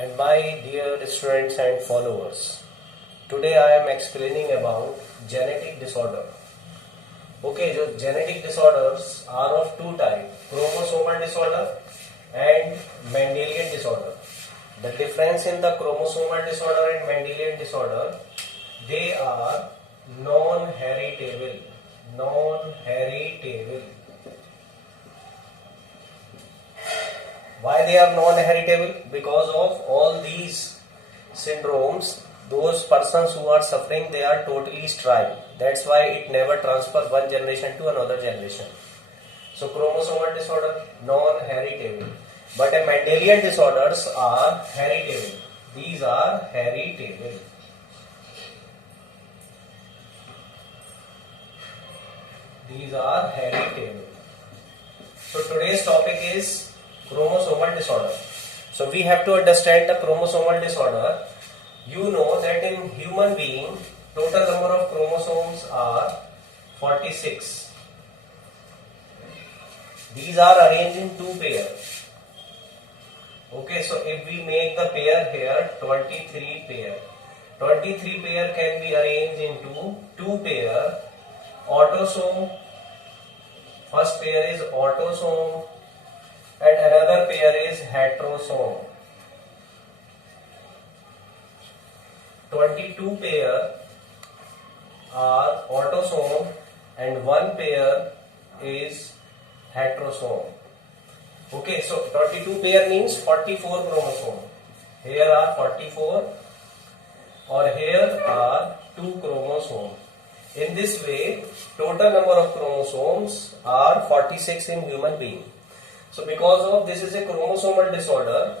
and my dear students and followers. Today I am explaining about genetic disorder. Okay, so genetic disorders are of two types, chromosomal disorder and Mendelian disorder. The difference in the chromosomal disorder and Mendelian disorder, they are non-heritable. Why they are non-heritable? Because of all these syndromes, those persons who are suffering, they are totally sterile. That's why it never transfers one generation to another generation. So chromosomal disorder, non-heritable. But a Mendelian disorders are heritable. These are heritable. So today's topic is chromosomal disorder. So we have to understand the chromosomal disorder. You know that in human being, total number of chromosomes are 46. These are arranged in two pairs. Okay, so if we make the pair here 23 pair. 23 pair can be arranged into two pair. Autosome. First pair is autosome and another pair is heterosome. 22 pair are autosome and one pair is heterosome. Okay, so 22 pair means 44 chromosome. Here are 44 or here are 2 chromosomes. In this way, total number of chromosomes are 46 in human being. So because of this is a chromosomal disorder,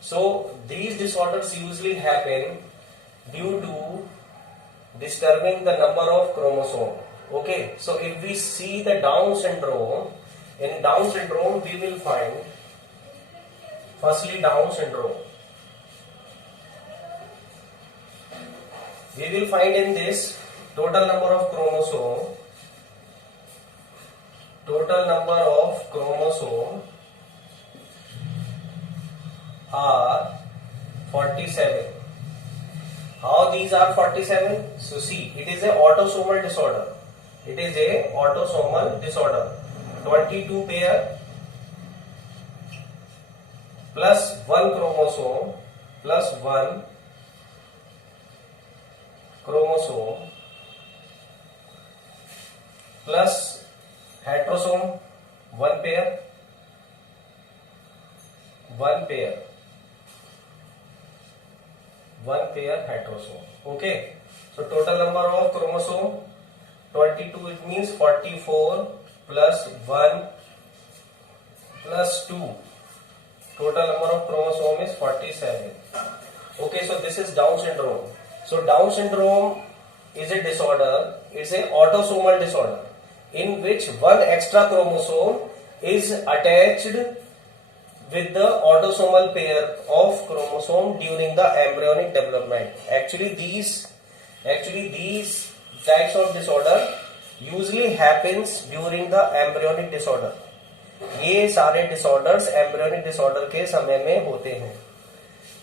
so these disorders usually happen due to disturbing the number of chromosome. Okay, so if we see the Down syndrome, in Down syndrome we will find firstly Down syndrome. We will find in this total number of chromosome are 47. How these are 47? So see, it is a autosomal disorder. 22 pair plus 1 chromosome plus 1 chromosome plus heterosome 1 pair heterosome. Okay, so total number of chromosome 22, it means 44 plus 1 plus 2. Total number of chromosome is 47. Okay, so this is Down syndrome. So Down syndrome is a disorder, it's an autosomal disorder in which one extra chromosome is attached with the autosomal pair of chromosome during the embryonic development. Actually these types of disorder usually happens during the embryonic disorder. ये सारे disorders embryonic disorder के समय में होते हैं.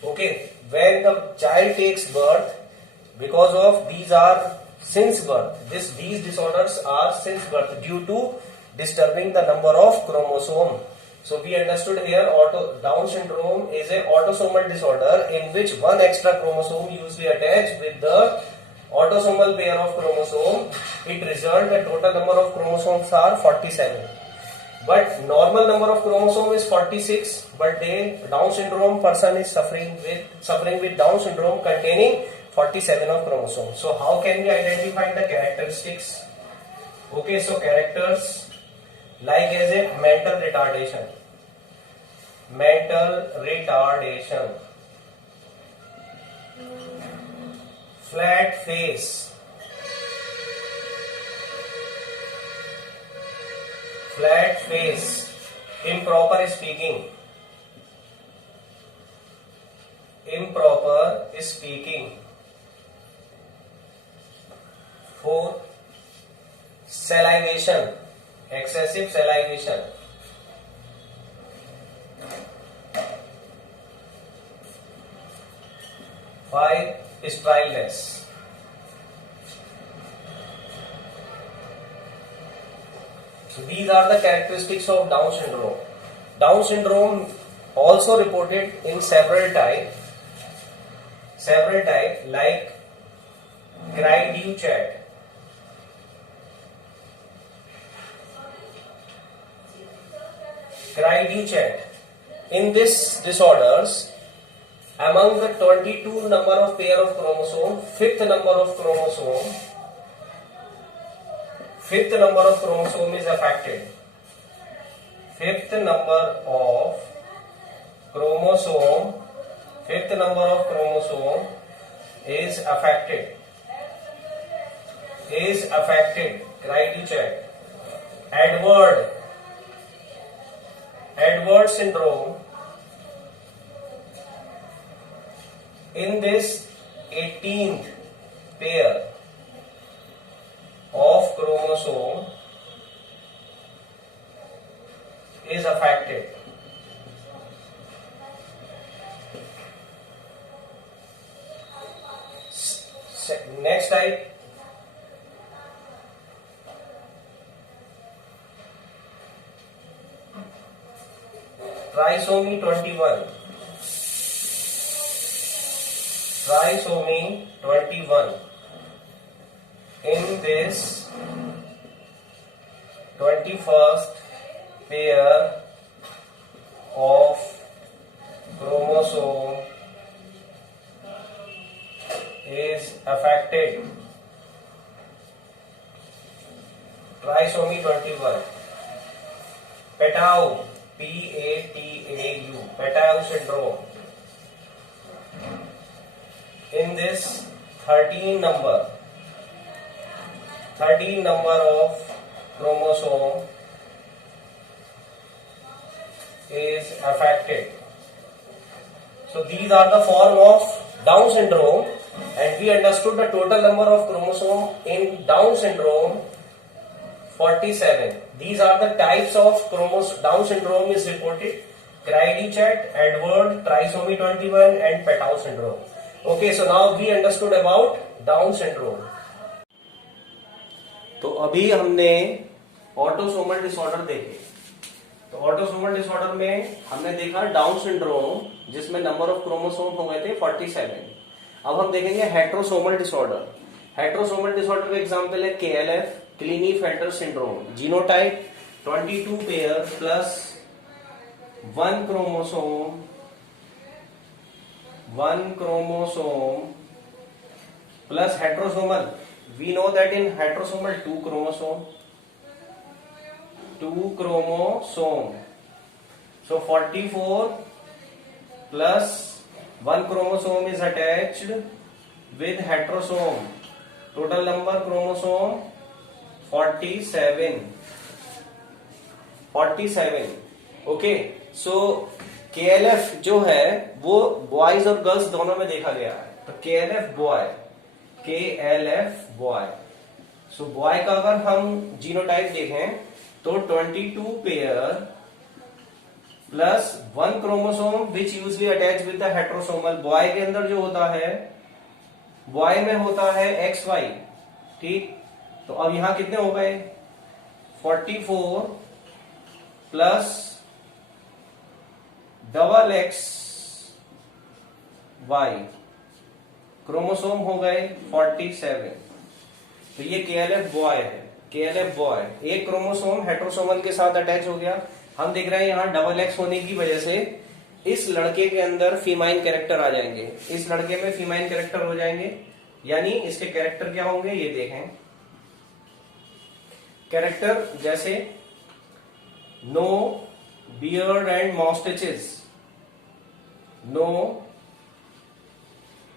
Okay, when the child takes birth, because of these are since birth, these disorders are since birth due to disturbing the number of chromosome. So we understood here Down syndrome is a autosomal disorder in which one extra chromosome usually attached with the autosomal pair of chromosome. It results the total number of chromosomes are 47. But normal number of chromosome is 46. But Down syndrome person is suffering with Down syndrome containing 47 of chromosomes. So how can we identify the characteristics? Okay, so characters like as a mental retardation, flat face, improper speaking, 4. Salivation, excessive salivation. 5. by strileness. So these are the characteristics of Down syndrome. Down syndrome also reported in several type like Cry-Du-Chat. Cry-Du-Chat. In this disorders, among the 22 number of pair of chromosome, fifth number of chromosome is affected. Fifth number of chromosome is affected. Cry-Du-Chat. Edward syndrome. In this 18th pair of chromosome is affected. Next type, trisomy 21. In this 21st pair of chromosome is affected. Trisomy 21. Patau, P-A-T-A-U, Patau syndrome. In this 13 number of chromosome is affected. So these are the form of Down syndrome, and we understood the total number of chromosome in Down syndrome 47. These are the types of Down syndrome is reported: Cry-Du-Chat, Edward, trisomy 21 and Patau syndrome. Okay, so now we understood about Down syndrome. तो अभी हमने autosomal disorder देखे. तो autosomal disorder में हमने देखा Down syndrome जिसमें number of chromosome हो गए थे 47. अब हम देखेंगे हेट्रोसोमल डिसऑर्डर. हेट्रोसोमल डिसऑर्डर का एग्जांपल है KLF, Klinefelter syndrome. Genotype 22 pair plus 1 chromosome plus heterosomal. We know that in heterosomal 2 chromosome. So 44 plus 1 chromosome is attached with heterosome. Total number chromosome 47. Okay. So KLF जो है वो boys और girls दोनों में देखा गया है. तो KLF बॉय. सो बॉय का अगर हम जीनोटाइप देखें तो 22 pair plus 1 chromosome which usually attach with the heterosomal. Boy के अंदर जो होता है, बॉय में होता है XY. ठीक. तो अब यहां कितने हो गए? 44 प्लस XY क्रोमोसोम हो गए 47. तो ये KLF बॉय है. KLF boy. एक क्रोमोसोम हेट्रोसोमल के साथ अटैच हो गया. हम देख रहे हैं यहां XX होने की वजह से इस लड़के के अंदर फीमाइन कैरेक्टर आ जाएंगे. इस लड़के में फीमाइन कैरेक्टर हो जाएंगे. यानी इसके कैरेक्टर क्या होंगे ये देखें. कैरेक्टर जैसे no beard and moustaches. No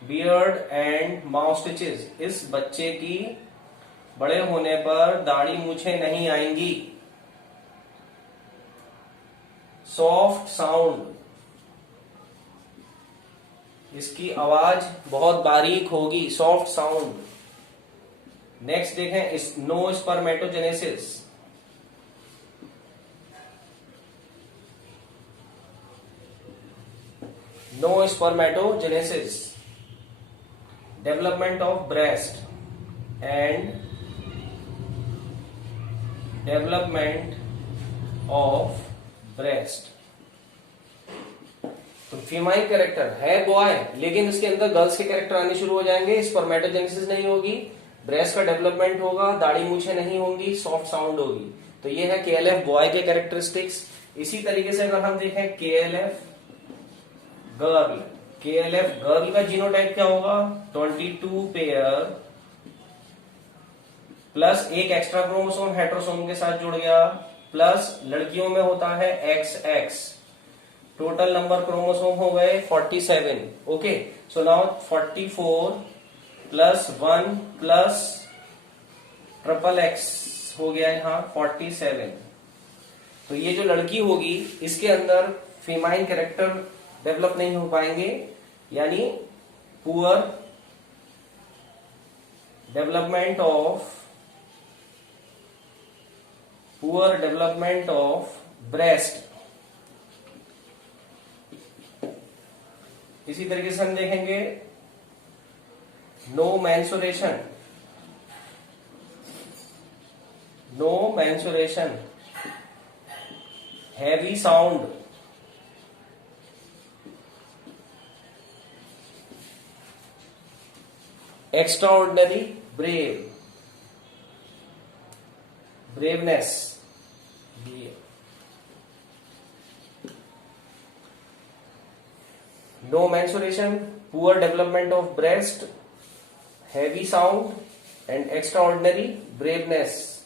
beard and moustaches. इस बच्चे की बड़े होने पर दाढ़ी मूछें नहीं आएंगी. Soft sound. इसकी आवाज बहुत बारीक होगी. Soft sound. नेक्स्ट देखें इस no spermatogenesis. No spermatogenesis. development of breast and development of breast. तो फीमेल कैरेक्टर है बॉय, लेकिन इसके अंदर गर्ल्स के कैरेक्टर आने शुरू हो जाएंगे. स्पर्मेटोजेनेसिस नहीं होगी, ब्रेस्ट का डेवलपमेंट होगा, दाढ़ी मूछें नहीं होंगी, सॉफ्ट साउंड होगी. तो ये है केएलएफ बॉय के कैरेक्टरिस्टिक्स. इसी तरीके से अगर हम देखें केएलएफ गर्ल, केएलएफ गर्ल का जीनोटाइप क्या होगा? 22 पेयर प्लस एक एक्स्ट्रा क्रोमोसोम हेट्रोसोम के साथ जुड़ गया, प्लस लड़कियों में होता है XX. टोटल नंबर क्रोमोसोम हो गए 47. Okay, so now 44 plus 1 plus XXX हो गया यहां 47. तो ये जो लड़की होगी इसके अंदर फीमेल कैरेक्टर डेवलप नहीं हो पाएंगे, यानी पुअर डेवलपमेंट ऑफ ब्रेस्ट. इसी तरीके से हम देखेंगे no mensuration, heavy sound, extraordinary braveness. No mensuration, poor development of breast, heavy sound and extraordinary braveness.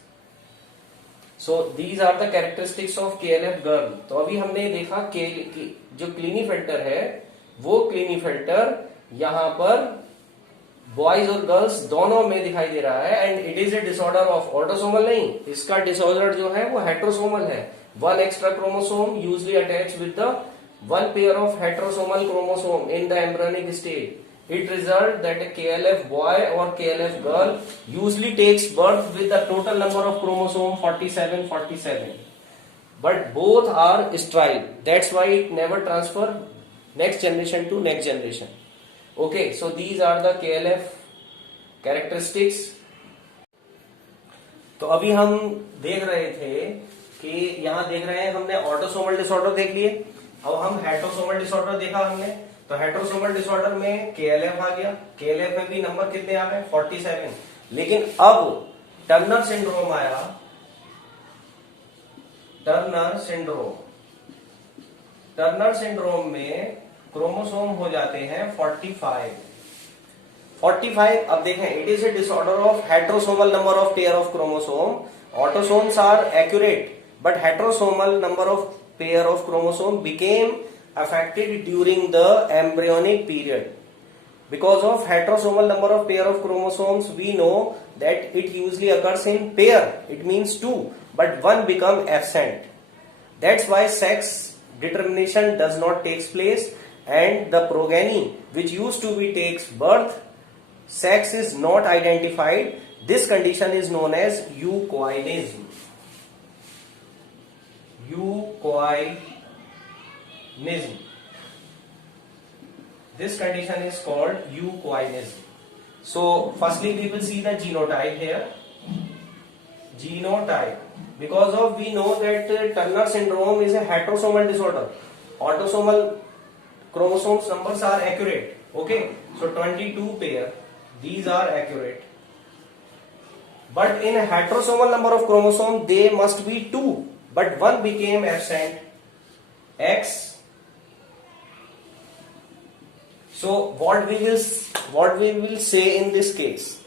So these are the characteristics of KLF girl. तो अभी हमने देखा कि जो क्लिनीफिल्टर है वो क्लिनीफिल्टर यहाँ पर बॉयज और गर्ल्स दोनों में दिखाई दे रहा है, and it is a disorder of autosomal नहीं, इसका डिसऑर्डर जो है वो हेट्रोसोमल है. One extra chromosome usually attach with the one pair of heterosomal chromosome in the embryonic state. It results that a KLF boy or KLF girl usually takes birth with the total number of chromosome 47. But both are sterile. That's why it never transfer next generation to next generation. Okay, so these are the KLF characteristics. तो अभी हम देख रहे थे कि यहाँ देख रहे हैं हमने ऑटोसोमल डिसऑर्डर देख लिए. अब हम हेट्रोसोमल डिसऑर्डर देखा हमने. तो हेट्रोसोमल डिसऑर्डर में केएलएफ आ गया, केएलएफ में भी नंबर कितने आ गए? 47. लेकिन अब टर्नर सिंड्रोम आया. टर्नर सिंड्रोम में क्रोमोसोम हो जाते हैं 45. अब देखें, it is a disorder of heterosomal number of pair of chromosome. Autosomes are accurate, but heterosomal number of pair of chromosome became affected during the embryonic period. Because of heterosomal number of pair of chromosomes, we know that it usually occurs in pair. It means 2, but 1 become absent. That's why sex determination does not takes place, and the progeny which used to be takes birth, sex is not identified. This condition is known as eucoinism. This condition is called eucoinism. So firstly we will see the genotype here. Genotype, because of we know that Turner syndrome is a heterosomal disorder. Autosomal chromosomes numbers are accurate. Okay, so 22 pair, these are accurate. But in a heterosomal number of chromosomes they must be 2. But 1 became absent, X. So what we will say in this case?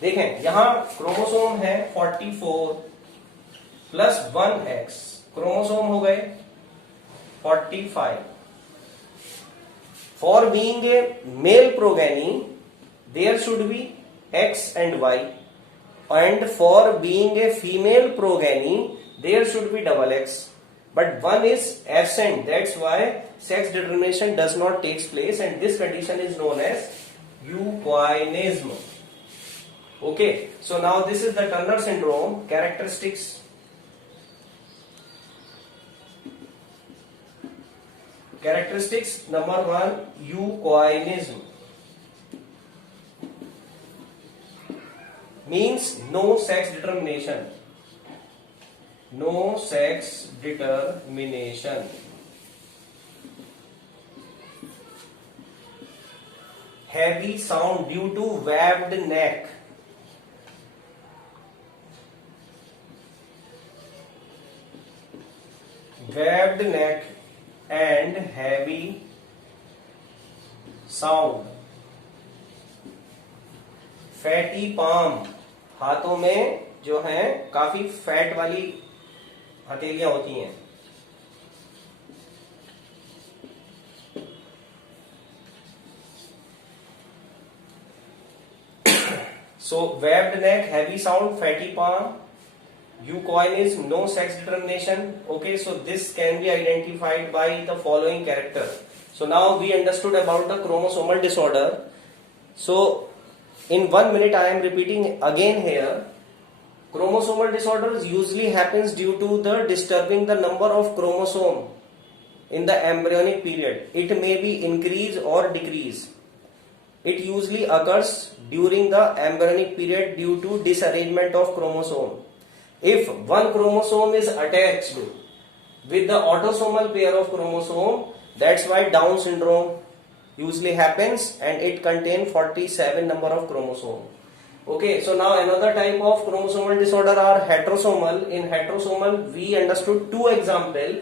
देखें, यहां chromosome है 44 plus 1X, chromosome हो गए 45. For being a male progeny, there should be X and Y, and for being a female progeny, there should be double X, but 1 is absent. That's why sex determination does not takes place, and this condition is known as eucoinism. Okay, so now this is the Turner syndrome characteristics. Characteristics number 1, eucoinism. means no sex determination. No sex determination. Heavy sound due to webbed neck. Webbed neck and heavy sound. Fatty palm. हाथों में जो है काफी fat वाली हथेलियां होती हैं. So webbed neck, heavy sound, fatty palm. U coin is no sex determination. Okay, so this can be identified by the following character. So now we understood about the chromosomal disorder. So in 1 minute I am repeating again here. Chromosomal disorders usually happens due to the disturbing the number of chromosome in the embryonic period. It may be increase or decrease. It usually occurs during the embryonic period due to disarrangement of chromosome. If one chromosome is attached with the autosomal pair of chromosome, that's why Down syndrome usually happens, and it contains 47 number of chromosome. Okay, so now another type of chromosomal disorder are heterosomal. In heterosomal we understood two example,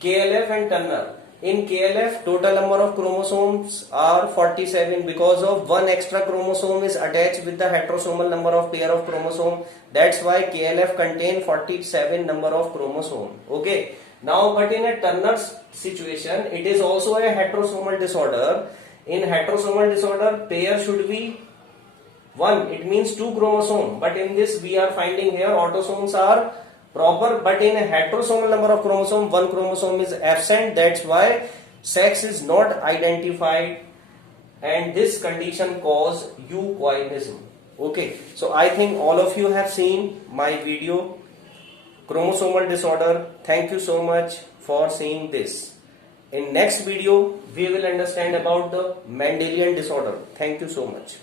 KLF and Turner. In KLF total number of chromosomes are 47 because of one extra chromosome is attached with the heterosomal number of pair of chromosome. That's why KLF contain 47 number of chromosome. Okay. Now, but in a Turner's situation, it is also a heterosomal disorder. In heterosomal disorder, pair should be one. It means two chromosome. But in this, we are finding here autosomes are proper. But in a heterosomal number of chromosome, one chromosome is absent. That's why sex is not identified, and this condition cause eugionism. Okay. So I think all of you have seen my video. Chromosomal disorder. Thank you so much for seeing this. In next video, we will understand about the Mendelian disorder. Thank you so much.